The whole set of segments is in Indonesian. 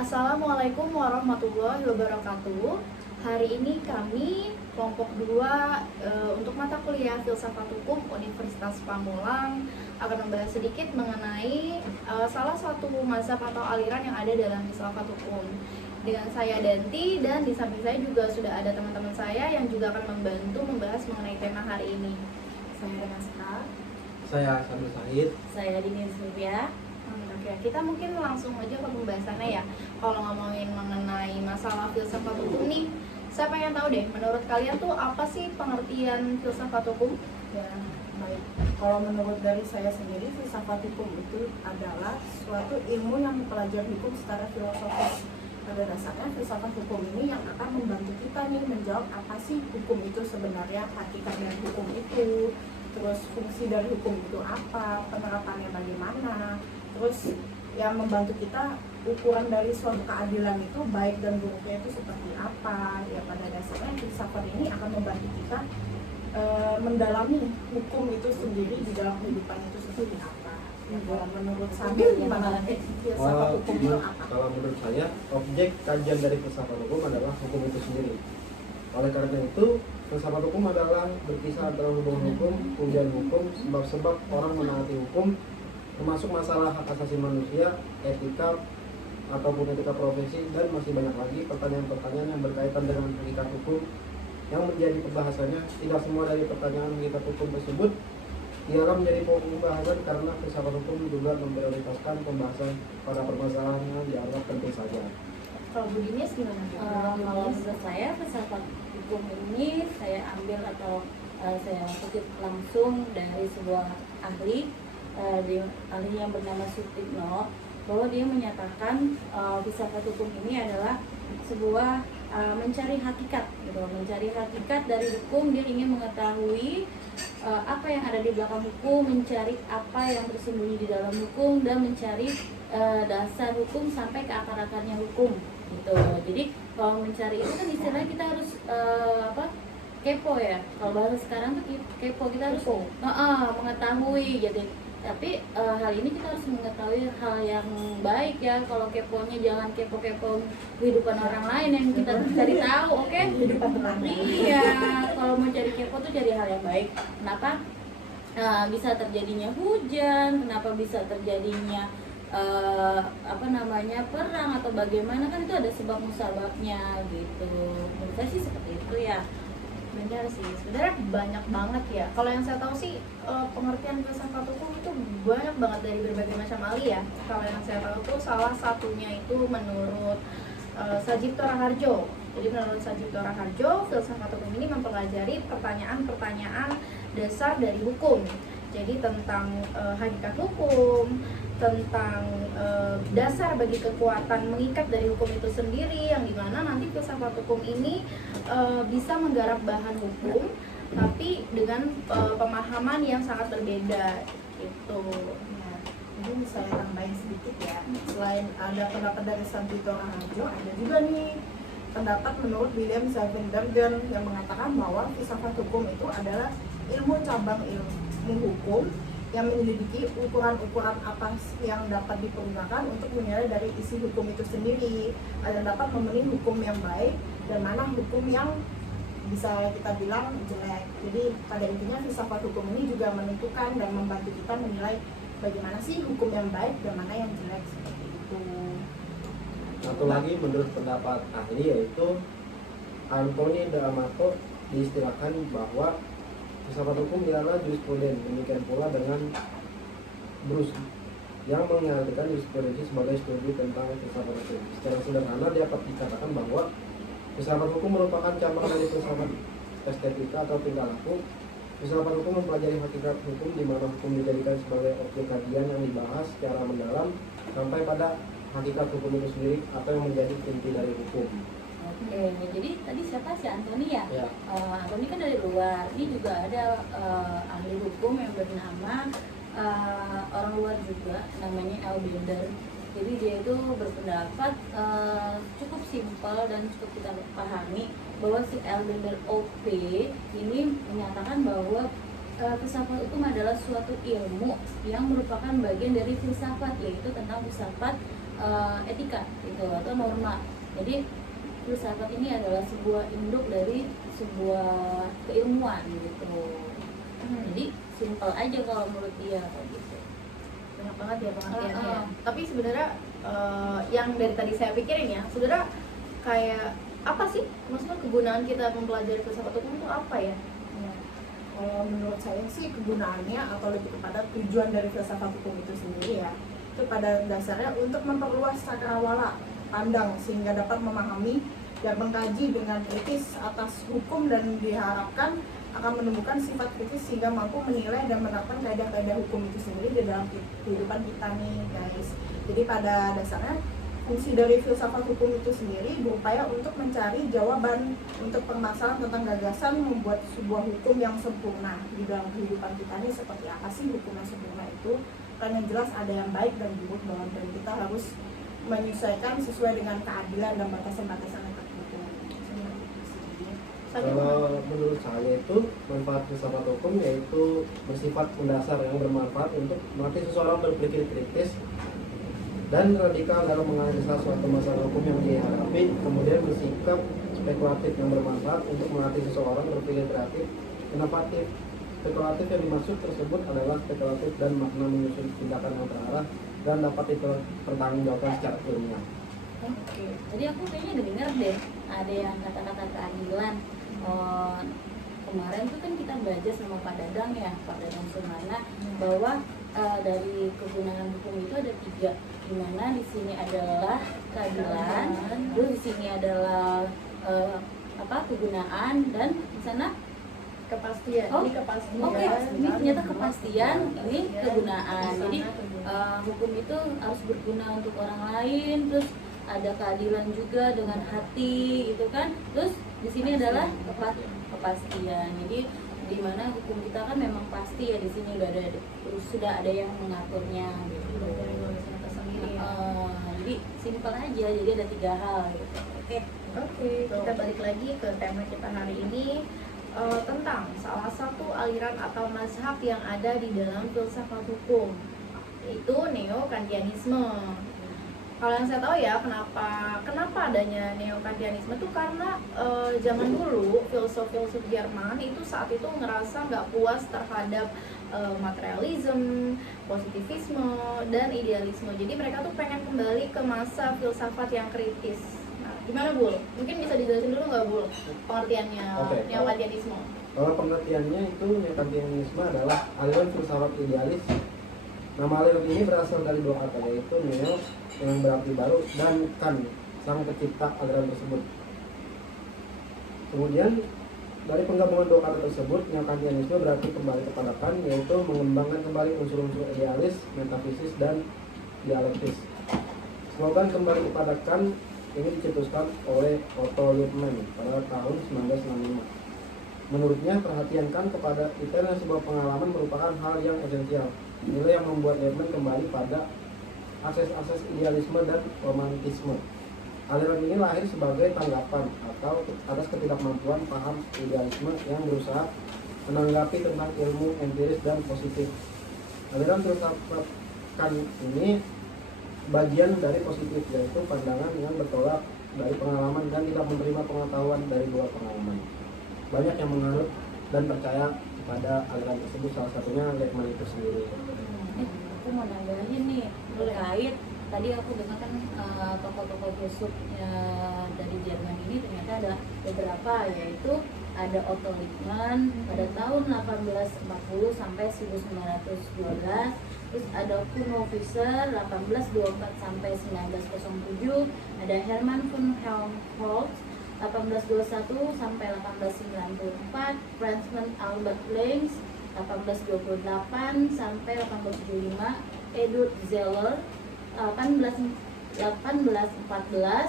Assalamualaikum warahmatullahi wabarakatuh. Hari ini kami kelompok 2 untuk mata kuliah Filsafat Hukum Universitas Pamulang akan membahas sedikit mengenai salah satu mazhab atau aliran yang ada dalam filsafat hukum. Dengan saya Danti, dan di samping saya juga sudah ada teman-teman saya yang juga akan membantu membahas mengenai tema hari ini. Saya Renaska. Saya Sambil Sahid. Saya Dini Sylvia. Oke, kita mungkin langsung aja ke pembahasannya ya. Kalau ngomongin mengenai masalah filsafat hukum nih, saya pengen tahu deh, menurut kalian tuh apa sih pengertian filsafat hukum? Ya, baik. Kalau menurut dari saya sendiri, filsafat hukum itu adalah suatu ilmu yang mempelajari hukum secara filosofis. Pada dasarnya filsafat hukum ini yang akan membantu kita nih menjawab apa sih hukum itu sebenarnya, hakikat dari hukum itu, terus fungsi dari hukum itu apa, penerapannya bagaimana, terus yang membantu kita ukuran dari suatu keadilan itu baik dan buruknya itu seperti apa. Ya, pada dasarnya filsafat ini akan membantu kita mendalami hukum itu sendiri di dalam kehidupan itu seperti apa. Ya, kalau menurut Sambil gimana filsafat hukum itu apa? Kalau menurut saya, objek kajian dari filsafat hukum adalah hukum itu sendiri. Oleh karena itu, filsafat hukum adalah berkisah antara hubungan hukum, ujian hukum, sebab-sebab orang menaati hukum, termasuk masalah hak asasi manusia, etika ataupun etika profesi, dan masih banyak lagi pertanyaan-pertanyaan yang berkaitan dengan hakikat hukum yang menjadi pembahasannya. Tidak semua dari pertanyaan hakikat hukum tersebut ialah menjadi pembahasan, karena filsafat hukum juga memprioritaskan pembahasan pada permasalahan yang dianggap penting saja. Kalau Bu Dinis gimana? Kalau menurut saya filsafat hukum ini saya ambil atau saya kutip langsung dari sebuah ahli yang bernama Sutikno, bahwa dia menyatakan filsafat hukum ini adalah sebuah mencari hakikat, gitu. Mencari hakikat dari hukum. Dia ingin mengetahui apa yang ada di belakang hukum, mencari apa yang tersembunyi di dalam hukum, dan mencari dasar hukum sampai ke akar-akarnya hukum, gitu. Jadi kalau mencari itu kan istilahnya kita harus kepo ya. Kalau bahasa sekarang tuh kepo, kita harus mengetahui. Jadi tapi hal ini kita harus mengetahui hal yang baik ya. Kalau keponya jangan kepo-kepo kehidupan orang lain yang kita cari tahu, oke? Iya, kalau mau cari kepo tuh cari hal yang baik. Kenapa bisa terjadinya hujan, kenapa bisa terjadinya perang atau bagaimana, kan itu ada sebab musababnya gitu. Menurut saya sih seperti itu ya. Benar sih, sebenarnya banyak banget ya. Kalau yang saya tahu sih pengertian filsafat hukum itu banyak banget dari berbagai macam ahli ya. Kalau yang saya tahu tuh salah satunya itu menurut Sajipto Raharjo. Jadi menurut Sajipto Raharjo, filsafat hukum ini mempelajari pertanyaan-pertanyaan dasar dari hukum. Jadi tentang hakikat hukum, tentang dasar bagi kekuatan mengikat dari hukum itu sendiri, yang dimana nanti filsafat hukum ini bisa menggarap bahan hukum tapi dengan pemahaman yang sangat berbeda gitu. Ya, jadi saya tambahin sedikit ya. Selain ada pendapat dari Sajipto Raharjo, ada juga nih pendapat menurut William Sylvain yang mengatakan bahwa filsafat hukum itu adalah ilmu cabang ilmu hukum yang menyelidiki ukuran-ukuran apa yang dapat dipergunakan untuk menilai dari isi hukum itu sendiri, dan dapat memenuhi hukum yang baik dan mana hukum yang bisa kita bilang jelek. Jadi pada intinya filsafat hukum ini juga menentukan dan membantu kita menilai bagaimana sih hukum yang baik dan mana yang jelek, seperti itu. Satu lagi menurut pendapat ahli, yaitu Anthony D'Amato, diistilahkan bahwa filsafat hukum ialah jurispruden. Demikian pula dengan Bruce yang mengartikan jurisprudensi sebagai studi tentang filsafat hukum. Secara sederhana dapat dikatakan bahwa filsafat hukum merupakan cabang dari filsafat estetika atau tingkah laku. Filsafat hukum mempelajari hakikat hukum, di mana hukum dijadikan sebagai objek kajian yang dibahas secara mendalam sampai pada hakikat hukum itu sendiri atau yang menjadi inti dari hukum. Oke, jadi tadi siapa sih Anthony ya? Ya. Anthony kan dari luar. Ini juga ada ahli hukum yang bernama orang luar juga, namanya Elbinder. Jadi dia itu berpendapat cukup simpel dan cukup kita pahami, bahwa si Elbinder OP ini menyatakan bahwa filsafat hukum adalah suatu ilmu yang merupakan bagian dari filsafat, yaitu tentang filsafat etika gitu atau norma. Jadi filsafat ini adalah sebuah induk dari sebuah keilmuan gitu. Jadi simpel aja kalau menurut dia kayak gitu. Banyak banget ya pengertiannya ya. Uh-uh. Tapi sebenarnya yang dari tadi saya pikirin ya, sebenarnya kayak apa sih maksudnya kegunaan kita mempelajari filsafat hukum itu apa ya? Ya. Kalau menurut saya sih kegunaannya atau lebih kepada tujuan dari filsafat hukum itu sendiri ya, itu pada dasarnya untuk memperluas cakrawala pandang sehingga dapat memahami dan mengkaji dengan kritis atas hukum dan diharapkan akan menemukan sifat kritis sehingga mampu menilai dan menerapkan kaidah-kaidah hukum itu sendiri di dalam kehidupan kita nih guys. Jadi pada dasarnya fungsi dari filsafat hukum itu sendiri berupaya untuk mencari jawaban untuk permasalahan tentang gagasan membuat sebuah hukum yang sempurna di dalam kehidupan kita ini. Seperti apa sih hukum yang sempurna itu? Kan yang jelas ada yang baik dan buruk bahwa dan kita harus menyesuaikan sesuai dengan keadilan dan batasan-batasan yang tertentu. Kalau menurut saya itu manfaat filsafat hukum yaitu bersifat mendasar yang bermanfaat untuk melatih seseorang berpikir kritis dan radikal dalam menganalisa suatu masalah hukum yang dihadapi, kemudian bersikap spekulatif yang bermanfaat untuk melatih seseorang berpikir kreatif, inovatif. Spekulatif yang dimaksud tersebut adalah spekulatif dan makna menyusun tindakan yang terarah dan dapat dipertanggungjawabkan secara ilmiah. Oke, jadi aku kayaknya udah denger deh ada yang kata-kata keadilan. Kemarin tuh kan kita belajar sama Pak Dadang ya, Pak Dadang Sumana, bahwa dari kegunaan hukum itu ada 3, dimana di sini adalah keadilan, terus di sini adalah kegunaan, dan di sana Kepastian. Oh, Ini kepastian. oke, ini ternyata kepastian, ini kegunaan. Di Jadi sana kegunaan. hukum itu harus berguna untuk orang lain, terus ada keadilan juga dengan hati gitu kan. Terus di sini adalah kepastian. Jadi di mana hukum kita kan memang pasti ya, di sini sudah ada yang mengaturnya gitu. Dari gagasan kita sendiri ya. Jadi simpel aja, jadi ada 3 hal gitu. Oke, kita balik lagi ke tema kita hari ini, tentang salah satu aliran atau mazhab yang ada di dalam filsafat hukum, yaitu neo-kantianisme. Kalau yang saya tahu ya, kenapa adanya neo-kantianisme itu karena zaman dulu filsuf-filsuf Jerman itu saat itu ngerasa nggak puas terhadap materialisme, positivisme, dan idealisme. Jadi mereka tuh pengen kembali ke masa filsafat yang kritis. Nah, gimana Bu? Mungkin bisa dijelasin dulu nggak Bu pengertiannya Oke. neo-kantianisme? Kalau pengertiannya itu neo-kantianisme adalah aliran filsafat idealis. Nama aliran ini berasal dari 2 kata, yaitu neo yang berarti baru dan kan sang pencipta aliran tersebut. Kemudian dari penggabungan 2 kata tersebut, neo-kantianisme berarti kembali kepada kan, yaitu mengembangkan kembali unsur-unsur idealis, metafisis, dan dialektis. Slogan kembali kepada kan ini dicetuskan oleh Otto Liebman pada tahun 1965. Menurutnya, perhatian Kant kepada detailnya sebuah pengalaman merupakan hal yang esensial. Nilai yang membuat Liebman kembali pada akses-akses idealisme dan romantisme. Aliran ini lahir sebagai tanggapan atau atas ketidakmampuan paham idealisme yang berusaha menanggapi tentang ilmu empiris dan positif. Aliran filsafat Kant ini bagian dari positif, yaitu pandangan yang bertolak dari pengalaman dan tidak menerima pengetahuan dari luar pengalaman. Banyak yang menganut dan percaya kepada aliran tersebut, salah satunya Liebman itu sendiri. Aku mau nambahin nih terkait tadi aku dengar kan tokoh-tokoh filsuf dari Jerman ini ternyata ada beberapa, yaitu ada Otto Liebman pada tahun 1840 sampai 1912, terus ada Kuno Fischer 1824 sampai 1907, ada Hermann von Helmholtz 1821 sampai 1894, Franz Albert Lenz 1828 sampai 1875, Edward Zeller 1814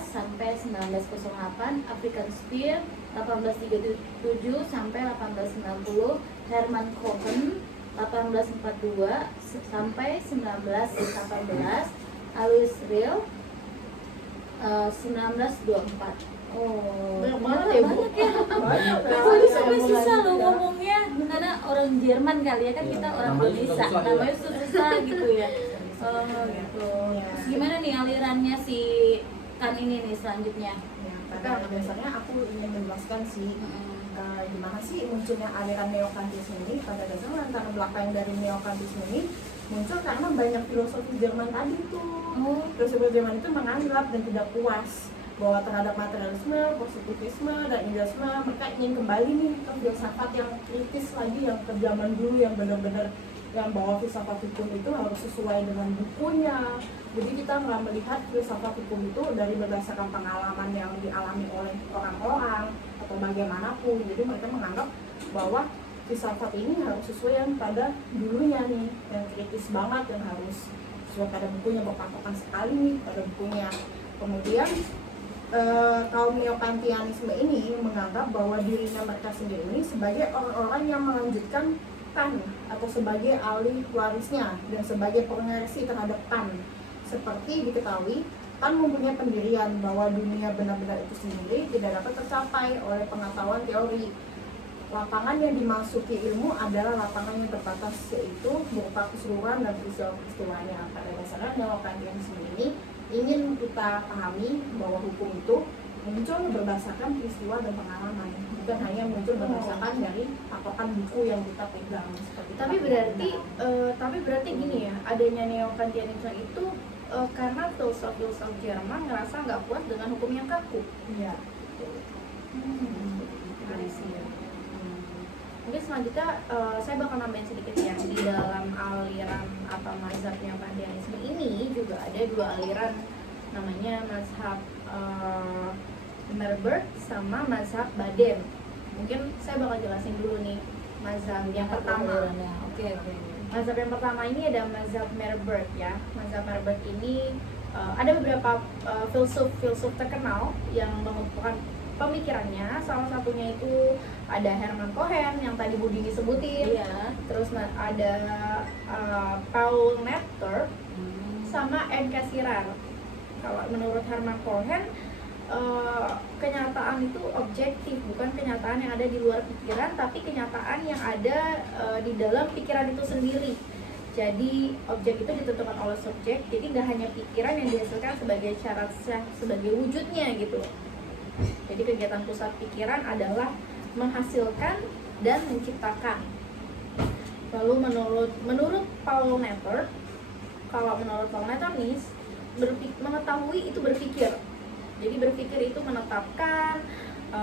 sampai 1908, African Spear 1837 sampai 1890, Hermann Cohen 1842 sampai 1918, Alois Riel 1924. Oh, Banyak banget ya, Bu. banyak ya. Banyak, Aku banyak. sampai susah loh Juga. ngomongnya karena orang Jerman kali ya kan, Iya, kita orang namanya Indonesia, susah-susah, namanya ya. susah gitu ya. Oh gitu. Ya. Terus gimana nih alirannya si kan ini nih selanjutnya? Ya, pada dasarnya aku ingin menjelaskan sih gimana sih munculnya aliran neokantisme ini. Pada dasarnya latar belakang dari neokantisme ini muncul karena banyak filosofi Jerman tadi tuh. Filosofi Jerman itu menganggap dan tidak puas bahwa terhadap materialisme, positivisme, dan idealisme. Mereka ingin kembali nih ke filsafat yang kritis lagi, yang ke zaman dulu, yang benar-benar yang bahwa filsafat hukum itu harus sesuai dengan bukunya. Jadi kita nggak melihat filsafat hukum itu dari berdasarkan pengalaman yang dialami oleh orang-orang atau bagaimanapun. Jadi mereka menganggap bahwa filsafat ini harus sesuai yang pada dulunya nih, yang kritis banget, yang harus sesuai pada bukunya, berpatokan sekali nih pada bukunya. Kemudian kaum neokantianisme ini menganggap bahwa dirinya mereka sendiri ini sebagai orang-orang yang melanjutkan Kant atau sebagai ahli warisnya dan sebagai pengersi terhadap Kant. Seperti diketahui, Kant mempunyai pendirian bahwa dunia benar-benar itu sendiri tidak dapat tercapai oleh pengetahuan teori. Lapangan yang dimasuki ilmu adalah lapangan yang terbatas, yaitu berupa keseluruhan dan peristiwa-peristiwanya. Pada dasarnya neokantianisme ini ingin kita pahami bahwa hukum itu muncul berdasarkan peristiwa dan pengalaman, bukan hanya muncul berdasarkan dari patokan buku yang kita pegang. Seperti Tapi berarti gini ya, adanya neokantianisme itu karena filsuf-filsuf Jerman ngerasa nggak puas dengan hukum yang kaku. Iya. Menarik sih ya. Mungkin selanjutnya saya bakal nambahin sedikit ya, di dalam aliran atau mazhab neokantianisme ini juga ada dua aliran, namanya mazhab Marburg sama mazhab Baden. Mungkin saya bakal jelasin dulu nih mazhab yang pertama. Oke. Mazhab yang pertama ini ada mazhab Marburg ya. Mazhab Marburg ini ada beberapa filsuf terkenal yang mengumpulkan pemikirannya. Salah satunya itu ada Hermann Cohen yang tadi Budi disebutin. Iya. Terus ada Paul Netter sama N.K. Sirer. Kalau menurut Hermann Cohen, kenyataan itu objektif, bukan kenyataan yang ada di luar pikiran, tapi kenyataan yang ada di dalam pikiran itu sendiri. Jadi objek itu ditentukan oleh subjek, jadi nggak hanya pikiran yang dihasilkan sebagai syarat sebagai wujudnya gitu. Jadi kegiatan pusat pikiran adalah menghasilkan dan menciptakan. Lalu menurut Paul Netter, kalau menurut Paul Netter nih, mengetahui itu berpikir. Jadi berpikir itu menetapkan,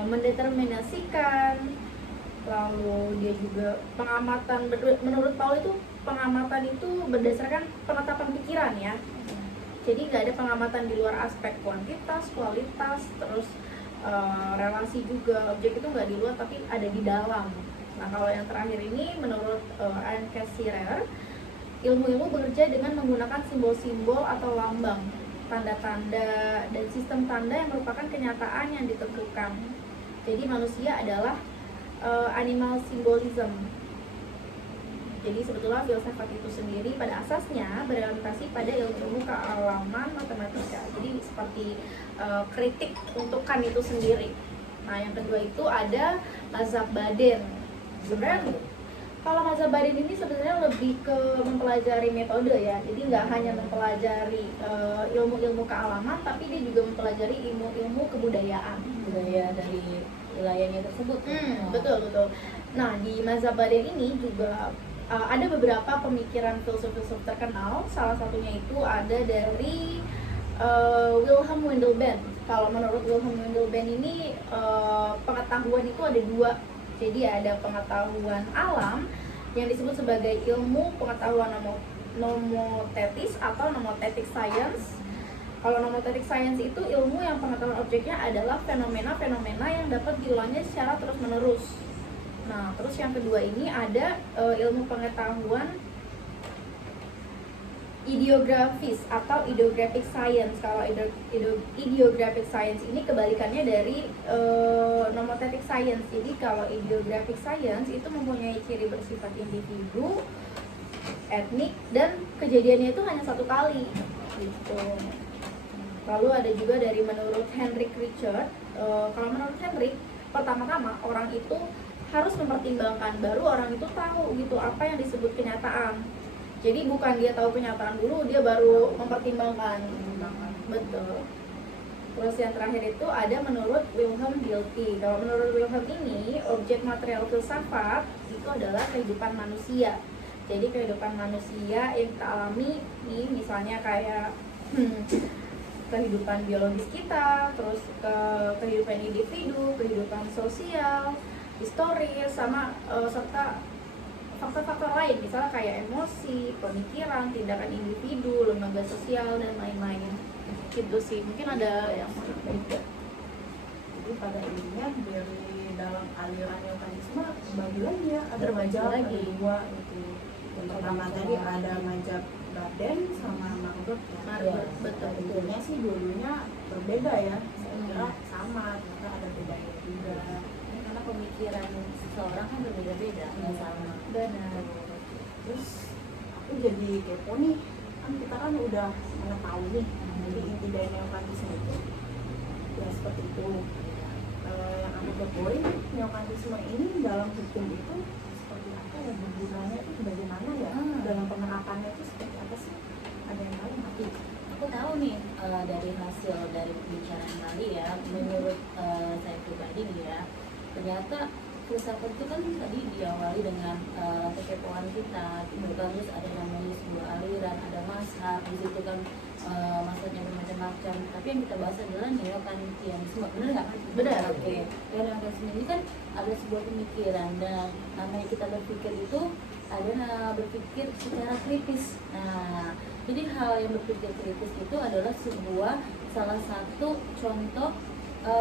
mendeterminasikan. Lalu dia juga pengamatan, menurut Paul itu pengamatan itu berdasarkan penetapan pikiran ya. Jadi nggak ada pengamatan di luar aspek kuantitas, kualitas, terus relasi juga. Objek itu nggak di luar tapi ada di dalam. Nah kalau yang terakhir ini menurut N.K. Sirer, ilmu-ilmu bekerja dengan menggunakan simbol-simbol atau lambang, tanda-tanda, dan sistem tanda yang merupakan kenyataan yang ditentukan. Jadi manusia adalah animal symbolism. Jadi sebetulnya filsafat itu sendiri pada asasnya berorientasi pada ilmu kealaman matematika. Jadi seperti kritik untuk Kant itu sendiri. Nah yang kedua itu ada mazhab Baden. Sebenarnya kalau mazhab Baden ini sebenarnya lebih ke mempelajari metode ya. Jadi nggak hanya mempelajari ilmu-ilmu kealaman, tapi dia juga mempelajari ilmu-ilmu kebudayaan. Budaya dari wilayahnya tersebut. Betul. Nah di mazhab Baden ini juga ada beberapa pemikiran filsuf-filsuf terkenal. Salah satunya itu ada dari Wilhelm Wendelben. Kalau menurut Wilhelm Wendelben ini pengetahuan itu ada dua. Jadi ada pengetahuan alam yang disebut sebagai ilmu pengetahuan nomotetis atau nomothetic science. Kalau nomothetic science itu ilmu yang pengetahuan objeknya adalah fenomena-fenomena yang dapat diulangnya secara terus-menerus. Nah, terus yang kedua ini ada ilmu pengetahuan ideografis atau ideographic science. Kalau ideographic science ini kebalikannya dari nomothetic science. Jadi kalau ideographic science itu mempunyai ciri bersifat individu, etnik, dan kejadiannya itu hanya satu kali gitu. Lalu ada juga dari menurut Henrik Richard. Kalau menurut Henrik, pertama-tama orang itu harus mempertimbangkan, baru orang itu tahu gitu apa yang disebut kenyataan. Jadi bukan dia tahu kenyataan dulu, dia baru mempertimbangkan. Betul. Terus yang terakhir itu ada menurut Wilhelm Dilthey. Kalau menurut Wilhelm ini, objek material filsafat itu adalah kehidupan manusia. Jadi kehidupan manusia yang kita alami nih, misalnya kayak kehidupan biologis kita, terus kehidupan individu, kehidupan sosial, historis, sama serta faktor-faktor lain, misalnya kayak emosi, pemikiran, tindakan individu, lembaga sosial, dan lain-lain. Gitu sih, mungkin ada yang mau beda. Jadi pada intinya dari dalam aliran Yohanisme bagi lagi ya, ada Terbagi mazhab, lagi. ada dua itu. Yang pertama tadi ada mazhab Baden sama Marduk ya. Marduk, betul. Tentunya sih dulunya berbeda ya. Saya kira sama, ternyata ada bedanya juga. Ini karena pemikiran seseorang kan berbeda-beda, nggak sama. Benar. Terus aku jadi kepo nih, kan kita kan udah mengetahui jadi inti dari neokantisme itu ya seperti itu. Yang aku kepoin, neokantisme ini dalam hukum itu seperti apa ya, bergunanya itu bagaimana ya, dalam penerapannya itu seperti apa sih, ada yang tahu nggak? Aku tahu nih dari hasil dari pembicaraan kali ya, menurut saya pribadi nih ya, ternyata filsafat itu kan tadi diawali dengan kekepoan kita, gitu kan, terus ada namanya sebuah aliran, ada mazhab, di situ kan mazhabnya bermacam-macam. Tapi yang kita bahas adalah neokantianisme, benar nggak? Benar. Oke. Dan neokantianisme ini kan ada sebuah pemikiran, dan namanya kita berpikir itu ada berpikir secara kritis. Nah, jadi hal yang berpikir kritis itu adalah sebuah salah satu contoh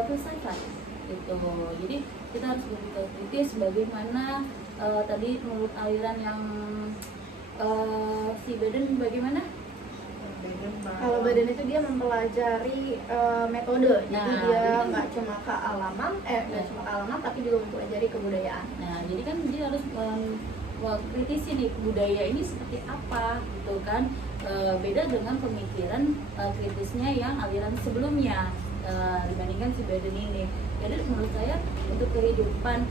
filsafat gitu. Jadi kita harus berpikir kritis bagaimana tadi menurut aliran yang si Baden bagaimana? Kalau Baden itu dia mempelajari metode, jadi Nah, dia jadi- nggak cuma kealaman, nggak cuma kealaman, tapi juga mempelajari kebudayaan. Nah, jadi kan dia harus kritisi nih budaya ini seperti apa gitu kan. Beda dengan pemikiran kritisnya yang aliran sebelumnya dibandingkan si Baden ini. Jadi menurut saya untuk kehidupan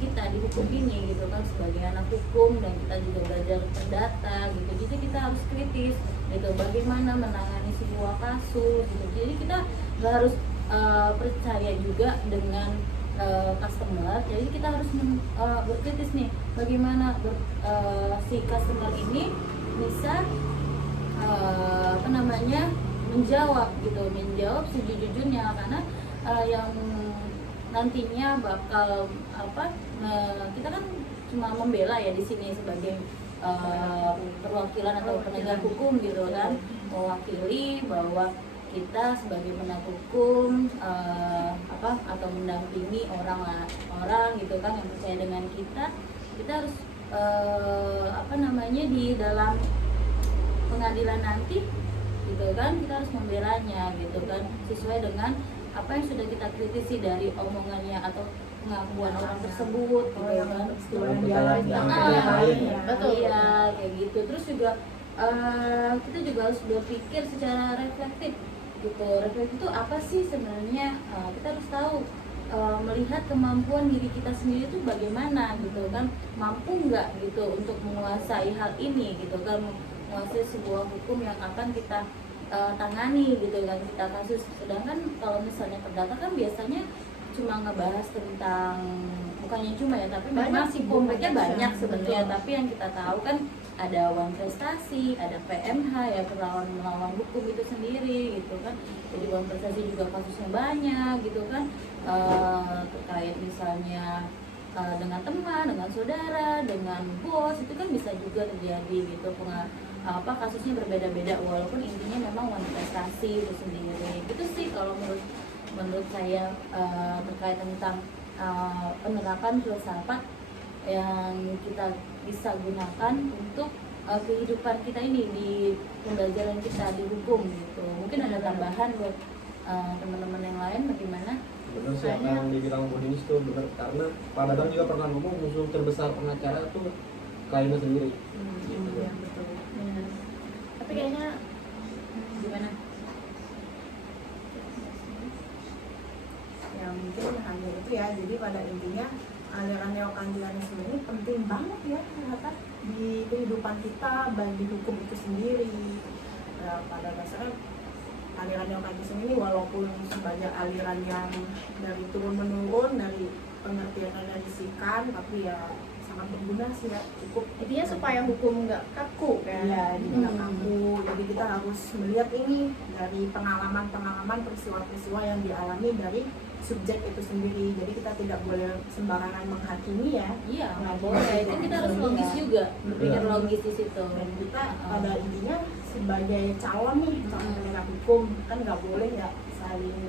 kita di hukum ini gitu kan, sebagai anak hukum, dan kita juga belajar perdata gitu, jadi kita harus kritis gitu bagaimana menangani sebuah kasus gitu. Jadi kita nggak harus percaya juga dengan customer, jadi kita harus berkritis nih bagaimana si customer ini bisa menjawab sejujurnya, karena yang nantinya bakal kita kan cuma membela ya di sini sebagai perwakilan atau penegak hukum gitu kan, mewakili bahwa kita sebagai penegak hukum atau mendampingi orang gitu kan yang percaya dengan kita harus di dalam pengadilan nanti gitu kan, kita harus membelanya gitu kan, sesuai dengan apa yang sudah kita kritisi dari omongannya atau pengakuan orang tersebut gitu kan. Yang lain ya. Betul. Iya, kayak gitu. Terus juga kita juga harus berpikir secara reflektif gitu. Reflektif itu apa sih sebenarnya? Kita harus tahu melihat kemampuan diri kita sendiri itu bagaimana gitu kan, mampu nggak gitu untuk menguasai hal ini gitu kan, menguasai sebuah hukum yang akan kita tangani gitu kan, kita kasus. Sedangkan kalau misalnya perdata kan biasanya cuma ngebahas tentang, bukannya cuma ya, tapi memang si kompleksnya banyak sebenarnya. Tapi yang kita tahu kan ada uang prestasi, ada PMH ya, perlawanan melawan hukum itu sendiri gitu kan. Jadi uang prestasi juga kasusnya banyak gitu kan, terkait misalnya dengan teman, dengan saudara, dengan bos, itu kan bisa juga terjadi gitu. Kasusnya berbeda-beda walaupun intinya memang uang prestasi itu sendiri. Itu sih kalau menurut saya terkait tentang penerapan filsafat yang kita bisa gunakan untuk kehidupan kita ini di pembelajaran kita di hukum gitu. Mungkin ada tambahan buat teman-teman yang lain bagaimana? Benar sih apa yang dibilang Bu Dinis tuh benar, karena Pak Dadang juga pernah ngomong musuh terbesar pengacara tuh kliennya sendiri. Iya, betul. Tapi kayaknya Gimana? Ya mungkin hanya itu ya, jadi pada intinya aliran neokantianisme ini penting banget ya ternyata di kehidupan kita, baik di hukum itu sendiri. Nah, pada dasarnya aliran yogaisme ini walaupun sebagai aliran yang dari turun menurun, dari pengertian dari sikan, tapi ya sangat berguna sih ya, cukup Intinya supaya hukum nggak kaku kan. ya di bidang kamu. Jadi kita harus melihat ini dari pengalaman-pengalaman peristiwa-peristiwa yang dialami dari subjek itu sendiri. Jadi kita tidak boleh sembarangan menghakimi ya. Iya, nggak boleh. Itu kita harus logis juga, berpikir logis di situ. Dan kita pada intinya sebagai calon nih, calon penegak hukum kan nggak boleh ya saling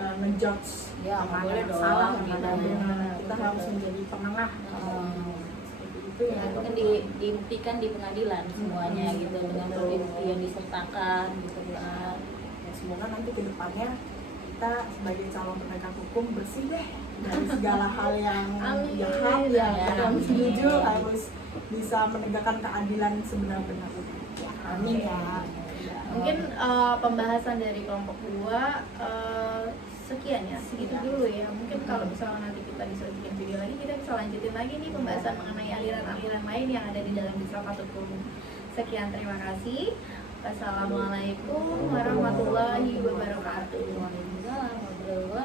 ngejudge Ya, yang nggak mana boleh yang dong, salah, yang gitu. mana yang benar. Kita Betul. harus menjadi penengah. Seperti itu ya. Itu kan dibuktikan di pengadilan semuanya gitu, dengan bukti yang disertakan gitu kan. Ya, semoga nanti ke depannya kita sebagai calon penegak hukum bersih deh dari segala hal yang Amin. jahat ya. Ya, Kita harus amin. jujur, harus bisa menegakkan keadilan sebenar-benarnya. Ya, amin ya. Mungkin pembahasan dari kelompok 2 sekian ya, segitu dulu ya. Mungkin kalau misalnya nanti kita bisa bikin video lagi, kita bisa lanjutin lagi nih pembahasan mengenai aliran-aliran lain yang ada di dalam filsafat hukum. Sekian, terima kasih. Wassalamualaikum warahmatullahi wabarakatuh. Waalaikumsalam warahmatullahi wabarakatuh.